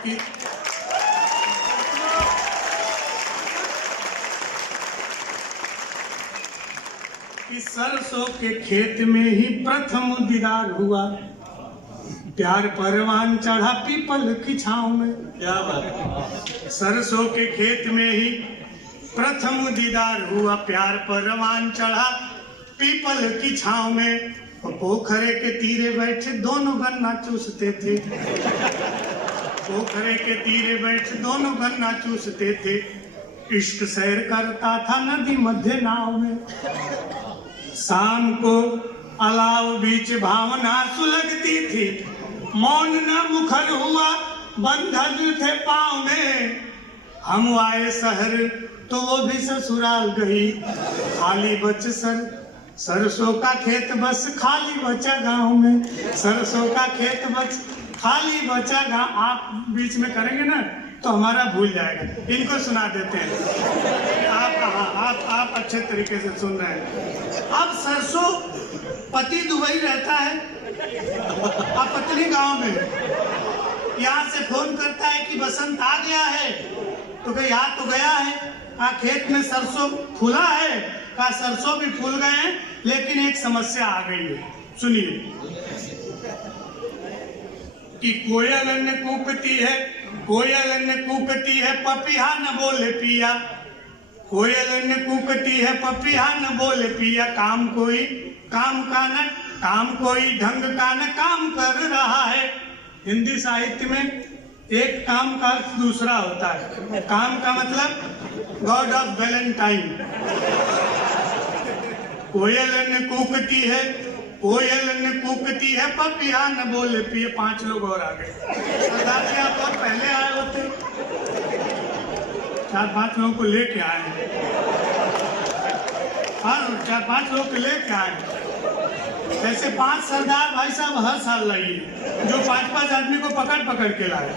कि सरसों के खेत में ही प्रथम दीदार हुआ, प्यार परवान चढ़ा पीपल की छांव में। क्या बात है। सरसों के खेत में ही प्रथम दीदार हुआ, प्यार परवान चढ़ा पीपल की छांव में। पोखरे के तीरे बैठे दोनों गन्ना चूसते थे, पोखरे के तीरे बैठे दोनों गन्ना चूसते थे। इश्क सैर करता था नदी मध्य नाव में। शाम को अलाव बीच भावना सुलगती थी, मौन न मुखर हुआ बंधन थे पाँव में। हम आए शहर तो वो भी ससुराल गई, खाली बच सरसों का खेत बस खाली बचा गांव में। सरसों का खेत बस खाली बचा गांव। आप बीच में करेंगे ना तो हमारा भूल जाएगा, इनको सुना देते हैं। आप अच्छे तरीके से सुन रहे हैं। अब सरसों पति दुबई रहता है और पत्नी गांव में, यहाँ से फोन करता है कि बसंत आ गया है, तो कहीं आ तो गया है, खेत में सरसों फूला है, का सरसों भी फूल गए हैं, लेकिन एक समस्या आ गई है। सुनिए कि कोयल न कूकती है, कोयल न कूकती है, पपिया न बोले पिया। कोयल न कूकती है, पपिया न बोले पिया। काम कोई ढंग का न काम कर रहा है। हिंदी साहित्य में एक काम का दूसरा होता है। काम का मतलब गॉड ऑफ वैलेंटाइन। कोयल न कूकती है, कोयल न कूकती है, पपिया न बोले पिए। 5 लोग और आ गए। सरदार जी आप और पहले आए होते, 4-5 लोगों को लेके आए। हाँ 4-5 लोग को लेके आए। ऐसे 5 सरदार भाई साहब हर साल लाइए, जो 5-5 आदमी को पकड़ के लाए।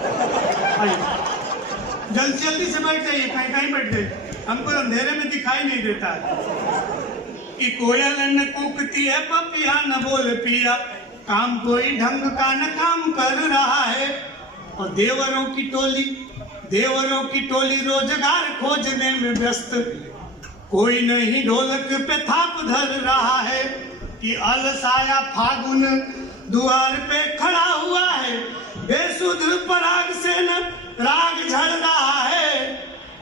जल्दी से बैठ जाइए, कहीं बैठ जाइए, हमको अंधेरे में दिखाई नहीं देता कि कोयल न कूकती है, पपिया न बोले पिया। काम कोई ढंग का न काम कर रहा है। और देवरों की टोली रोजगार खोजने में व्यस्त। कोई नहीं ढोलक पे थाप धर रहा है कि अलसाया फागुन द्वार पे खड़ा हुआ है। बेसुध पराग से न राग झड़ रहा है।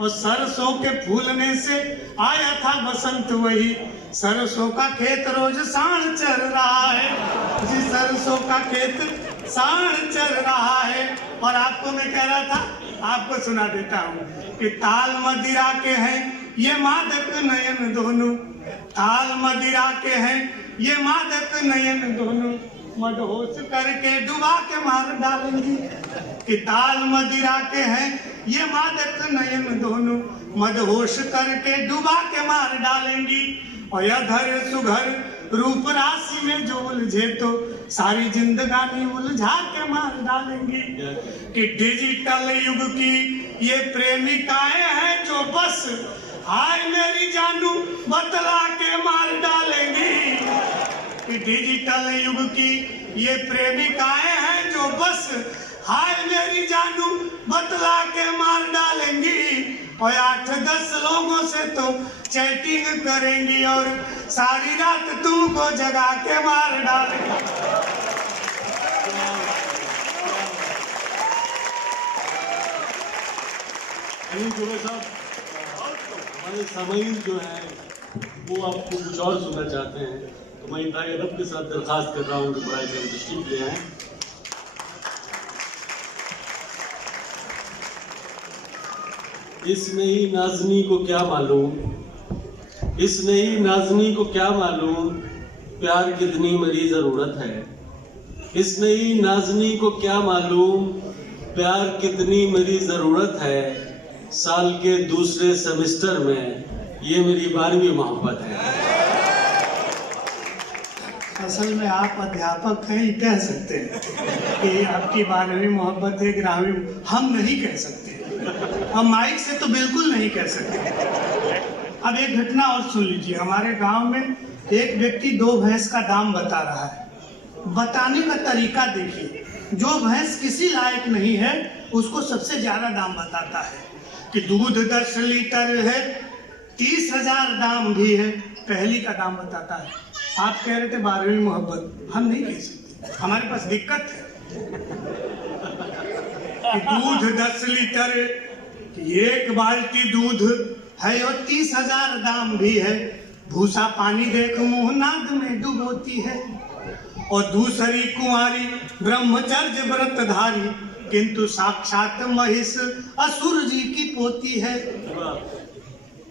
और सरसों के फूलने से आया था बसंत वही। सरसों का खेत रोज साढ़ चर रहा है जी, सरसों का खेत साढ़ चर रहा है। और आपको मैं कह रहा था, आपको सुना देता हूँ कि ताल मदिरा के हैं ये मादक नयन दोनों। ताल मदिरा के हैं ये मादक नयन दोनों। मदहोश करके डुबा के मार डालेंगी। कि ताल मदिरा के हैं ये मादक नयन दोनों। मदहोश करके डुबा के मार डालेंगी। और अधर सुघर रूप राशि में जो उलझे तो सारी जिंदगानी उलझा के मार डालेंगी। कि डिजिटल युग की ये प्रेमिकाएं हैं जो बस हाय मेरी जानू बतला के मार डालेंगी। कि डिजिटल युग की ये प्रेमिकाएं हैं जो बस हाय मेरी जानू बतला के मार डालेंगी। और 8-10 लोगों से तो चैटिंग करेंगी और सारी रात तुमको जगा के मार डालेंगी। साहब हमारे सामाइन जो है वो आपको कुछ और सुनना चाहते हैं, तो मैं इंतहाई अदब के साथ दरखास्त कर रहा हूँ कि बड़ा से तशरीफ ले आए। इस नई नाज़नी को क्या मालूम, इस नई नाज़नी को क्या मालूम प्यार कितनी मरी ज़रूरत है। इस नई नाज़नी को क्या मालूम प्यार कितनी मरी ज़रूरत है। साल के दूसरे सेमेस्टर में ये मेरी 12वीं मोहब्बत है। असल में आप अध्यापक हैं, ये कह सकते हैं कि आपकी 12वीं मोहब्बत है, 11वीं हम नहीं कह सकते। हम माइक से तो बिल्कुल नहीं कह सकते। अब एक घटना और सुन लीजिए। हमारे गांव में एक व्यक्ति 2 भैंस का दाम बता रहा है। बताने का तरीका देखिए। जो भैंस किसी लायक नहीं है उसको सबसे ज्यादा दाम बताता है कि दूध 10 लीटर है 30,000 दाम भी है, पहली का दाम बताता है। आप कह रहे थे 12वीं मोहब्बत, हम नहीं कह सकते, हमारे पास दिक्कत है कि दूध 10 लीटर, एक बाल्टी दूध है और 30,000 दाम भी है। भूसा पानी देख मुंह नाद में डुबोती है, और दूसरी कुंवारी ब्रह्मचर्य व्रतधारी, किंतु साक्षात महिष असुर जी की पोती है।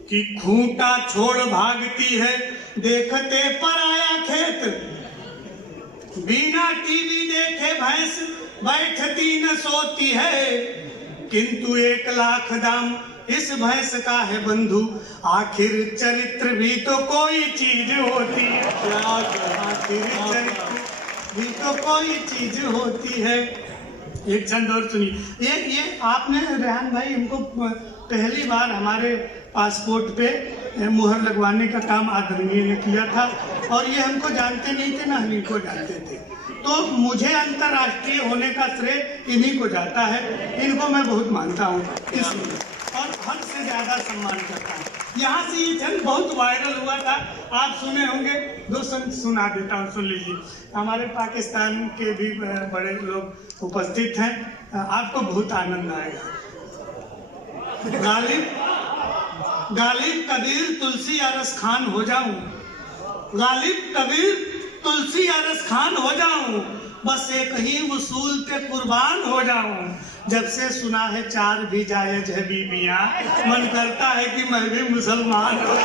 कि खूंटा छोड़ भागती है देखते पराया खेत, बिना टीवी देखे भैंस बैठती न सोती है, किंतु 1 लाख दाम इस भैंस का है बंधु, आखिर चरित्र भी तो कोई चीज होती है, आखिर चरित्र भी तो कोई चीज होती है। एक छंद और सुनिए, ये आपने रेहान भाई इनको पहली बार हमारे पासपोर्ट पे मुहर लगवाने का काम आदरणीय ने किया था, और ये हमको जानते नहीं थे ना हम इनको जानते थे, तो मुझे अंतर्राष्ट्रीय होने का श्रेय इन्हीं को जाता है। इनको मैं बहुत मानता हूँ इसलिए, और हद से ज्यादा सम्मान करता हूँ। यहाँ से ये छंद बहुत वायरल हुआ था, आप सुने होंगे, 2 संग सुना देता हूँ, सुन लीजिए। हमारे पाकिस्तान के भी बड़े लोग उपस्थित हैं, आपको बहुत आनंद आएगा। गालिब कबीर तुलसी अरस खान हो जाऊं, गालिब कबीर तुलसी अरस खान हो जाऊं, बस एक ही उसूल पे कुर्बान हो जाऊं। जब से सुना है 4 भी जायज है बीबियां, मन करता है कि मैं भी मुसलमान हूं।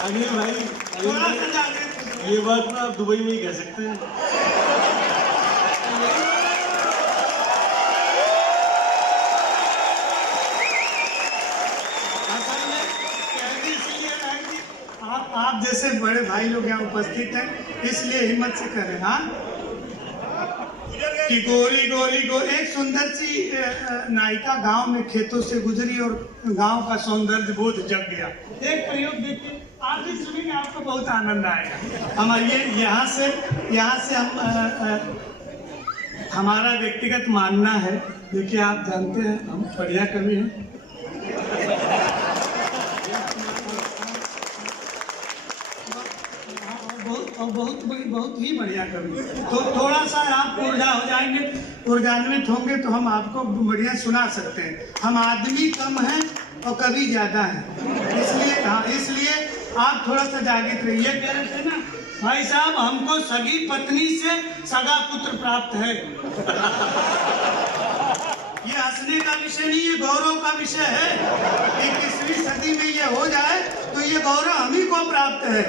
अनिल भाई, ये बात ना आप दुबई में ही कह सकते हैं। आप जैसे बड़े भाई लोग यहाँ उपस्थित हैं, इसलिए हिम्मत से करें। हाँ, कि गोरी गोरी गोरी एक सुंदर सी नायिका गांव में खेतों से गुजरी और गांव का सौंदर्य बोध जग गया। एक प्रयोग देखिए, आप भी सुनेंगे, आपको बहुत आनंद आएगा। हम ये यहाँ से हम हमारा व्यक्तिगत मानना है, देखिए आप जानते हैं हम बढ़िया कवि हैं, बहुत ही बढ़िया कवि। तो थोड़ा सा आप ऊर्जा हो जाएंगे, ऊर्जान्वित होंगे तो हम आपको बढ़िया सुना सकते हैं। हम आदमी कम हैं और कवि ज्यादा हैं, इसलिए आप थोड़ा सा जागृत रहिए। कह रहे थे ना भाई साहब, हमको सगी पत्नी से सगा पुत्र प्राप्त है। ये हंसने का विषय नहीं, ये गौरव का विषय है। 21वीं सदी में ये हो जाए तो ये गौरव हम ही को प्राप्त है।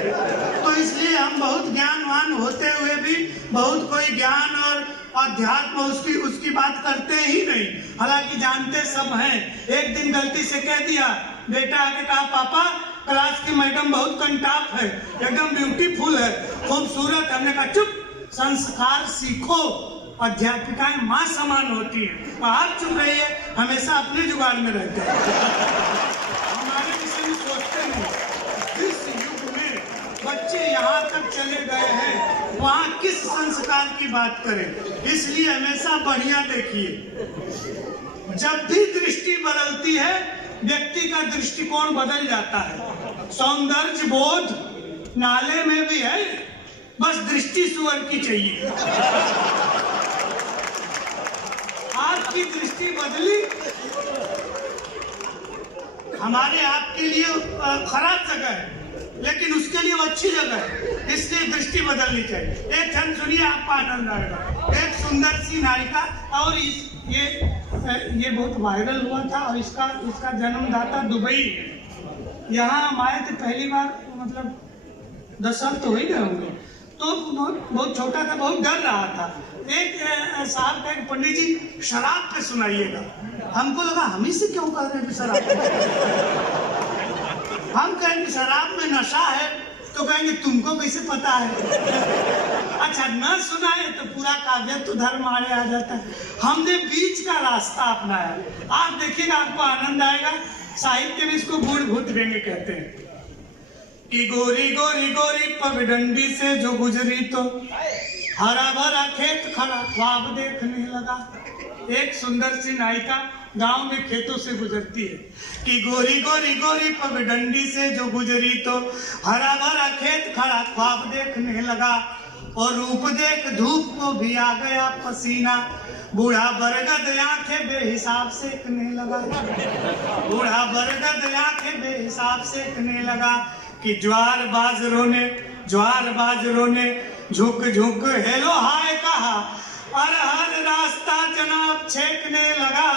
तो इसलिए हम बहुत ज्ञानवान होते हुए भी बहुत कोई ज्ञान और अध्यात्म उसकी बात करते ही नहीं, हालांकि जानते सब हैं। एक दिन गलती से कह दिया, बेटा आके कहा पापा क्लास की मैडम बहुत कंटाप है, एकदम ब्यूटीफुल है, खूबसूरत। हमने कहा चुप, संस्कार सीखो, अध्यापिकाएं माँ समान होती है। आप चुप रहिए, हमेशा अपने जुगाड़ में रहते हैं, हमारे विषय में सोचते नहीं। इस युग में बच्चे यहाँ तक चले गए हैं, वहाँ किस संस्कार की बात करें। इसलिए हमेशा बढ़िया देखिए, जब भी दृष्टि बदलती है व्यक्ति का दृष्टिकोण बदल जाता है। सौंदर्य बोध नाले में भी है, बस दृष्टि सुअर की चाहिए। आपकी दृष्टि बदली, हमारे आपके लिए खराब जगह है, लेकिन उसके लिए वो अच्छी जगह है, इसलिए दृष्टि बदलनी चाहिए। एक छंद सुनिए, आपको आनंद आएगा। एक सुंदर सी नायिका, और ये बहुत वायरल हुआ था, और इसका जन्मदाता दुबई है। यहाँ हम आए थे पहली बार, मतलब 10 साल तो हो ही गए होंगे, तो बहुत छोटा था, बहुत डर रहा था। एक साहब का, एक पंडित जी शराब पे सुनाइएगा। हमको लगा हम ही से क्यों कह रहे हैं शराब पे? हम कहेंगे शराब में नशा है, तो कहेंगे तुमको कैसे पता है? अच्छा, न सुनाए तो पूरा काव्य तो धर्म आड़े आ जाता है। हमने बीच का रास्ता अपनाया, आप देखिएगा आपको आनंद आएगा। साहित्य में इसको गुण भूत व्यंग्य कहते हैं। कि गोरी गोरी गोरी पगडंडी से जो गुजरी तो हरा भरा खेत खड़ा ख्वाब देखने लगा। एक सुंदर सी नायिका गांव में खेतों से गुजरती है कि गोरी गोरी गोरी पगडंडी से जो गुजरी तो हरा भरा खेत खड़ा ख्वाब देखने लगा। और रूप देख धूप को भी आ गया पसीना, बूढ़ा बरगद आंखें बेहिसाब सेकने लगा। बूढ़ा बरगद आंखें बेहिसाब सेकने लगा कि ज्वार बाजरों ने झुक झुक हेलो हाय कहा, और हर रास्ता जनाब छेकने लगा।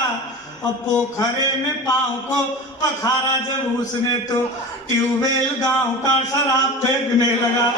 और पोखरे में पाँव को पखारा जब उसने तो ट्यूबवेल गांव का शराब फेंकने लगा।